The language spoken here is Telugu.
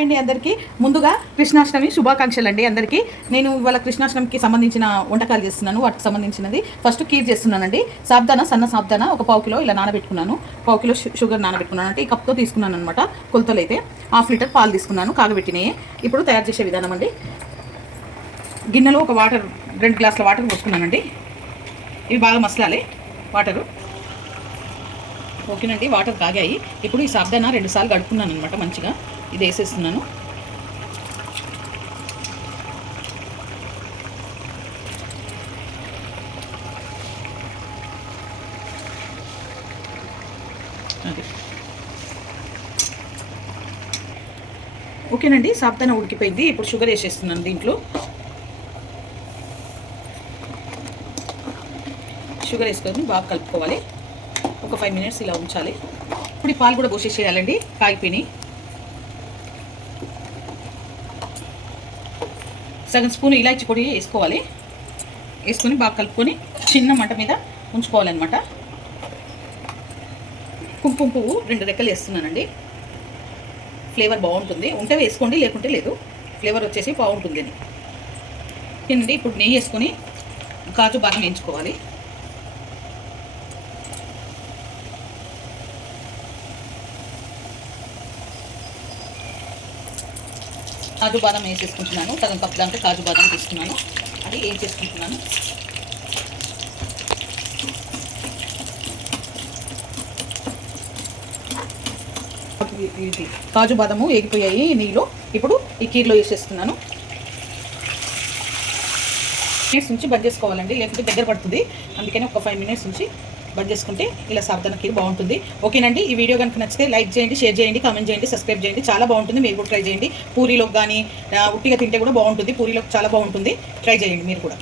హాయ్ అండి అందరికీ. ముందుగా కృష్ణాష్టమి శుభాకాంక్షలు అండి అందరికీ. నేను ఇవాళ కృష్ణాష్టమికి సంబంధించిన వంటకాలు చేస్తున్నాను. వాటికి సంబంధించినది ఫస్ట్ కీర్ చేస్తున్నానండి. సాబ్దానా, సన్న సాబ్దానా ఒక 1/4 కిలో ఇలా నానబెట్టుకున్నాను. 1/4 కిలో షుగర్ నానబెట్టుకున్నాను. అంటే ఈ కప్తో తీసుకున్నాను అనమాట. కొలతలు అయితే 1/2 లీటర్ పాలు తీసుకున్నాను కాగబెట్టినాయి. ఇప్పుడు తయారు చేసే విధానం అండి. గిన్నెలో ఒక 2 గ్లాసుల వాటర్ పోసుకున్నానండి. ఇవి బాగా మసలాలి వాటరు. ఓకేనండి, వాటర్ కాగాయి. ఇప్పుడు ఈ సాబ్దానా 2 సార్లు కడుక్కున్నాను అనమాట. మంచిగా ఇది వేసేస్తున్నాను. ఓకేనండి, సాబ్దానా ఉడికిపోయింది. ఇప్పుడు షుగర్ వేసేస్తున్నాను దీంట్లో. షుగర్ వేసుకొని బాగా కలుపుకోవాలి. ఒక 5 మినిట్స్ ఇలా ఉంచాలి. ఇప్పుడు ఈ పాలు కూడా పోసేసేయాలండి. కాగిపోయినాయి. సగం స్పూన్ ఇలాచి పొడి వేసుకోవాలి. వేసుకొని బాగా కలుపుకొని చిన్న మంట మీద ఉంచుకోవాలన్నమాట. కుంకుమ పువ్వు 2 రెక్కలు వేస్తున్నానండి. ఫ్లేవర్ బాగుంటుంది. ఉంటే వేసుకోండి, లేకుంటే లేదు. ఫ్లేవర్ వచ్చేసి బాగుంటుంది అని. తినండి. ఇప్పుడు నెయ్యి వేసుకొని కాజు బాదం వేయించుకోవాలి. కాజు బాదం వేసేసుకుంటున్నాను. సగం కప్ దాంట్లో కాజు బాదం తీసుకున్నాను. అది ఏం చేసుకుంటున్నాను. కాజు బాదము వేగిపోయాయి నెయ్యిలో. ఇప్పుడు ఈ కీర్లో వేసేస్తున్నాను. మినిట్స్ నుంచి బంద్ చేసుకోవాలండి, లేకుంటే దగ్గర పడుతుంది. అందుకని ఒక 5 మినిట్స్ నుంచి బంద్ చేసుకుంటే ఇలా సాబ్దానా కీర్ బాగుంటుంది. ఓకేనండి, ఈ వీడియో కనుక నచ్చితే లైక్ చేయండి, షేర్ చేయండి, కామెంట్ చేయండి, సబ్స్క్రైబ్ చేయండి. చాలా బాగుంటుంది. మీరు కూడా ట్రై చేయండి. పూరీలోకి కానీ ఉట్టిగా తింటే కూడా బాగుంటుంది. పూరీలోకి చాలా బాగుంటుంది. ట్రై చేయండి మీరు కూడా.